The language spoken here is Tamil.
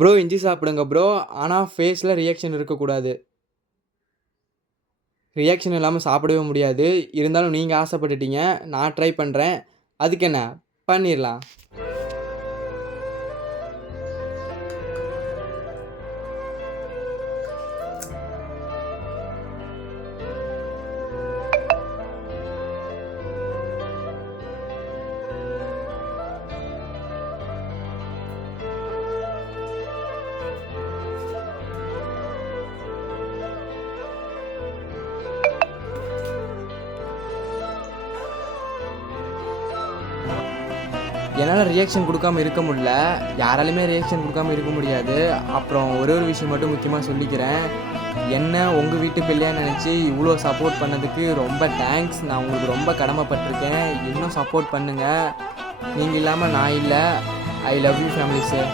ப்ரோ இஞ்சி சாப்பிடுங்க ப்ரோ. ஆனால் ஃபேஸில் ரியாக்ஷன் இருக்கக்கூடாது. ரியாக்ஷன் இல்லாமல் சாப்பிடவே முடியாது. இருந்தாலும் நீங்கள் ஆசைப்பட்டுட்டீங்க. நான் ட்ரை பண்ணுறேன். அதுக்கு என்ன பண்ணிடலாம். என்னால் ரியாக்ஷன் கொடுக்காமல் இருக்க முடியல. யாராலுமே ரியாக்ஷன் கொடுக்காமல் இருக்க முடியாது. அப்புறம் ஒரே ஒரு விஷயம் மட்டும் முக்கியமாக சொல்லிக்கிறேன். என்ன உங்கள் வீட்டு பிள்ளையாக நினச்சி இவ்வளோ சப்போர்ட் பண்ணதுக்கு ரொம்ப தேங்க்ஸ். நான் உங்களுக்கு ரொம்ப கடமைப்பட்டிருக்கேன். இன்னும் சப்போர்ட் பண்ணுங்கள். நீங்கள் இல்லாமல் நான் இல்லை. I love you family sir.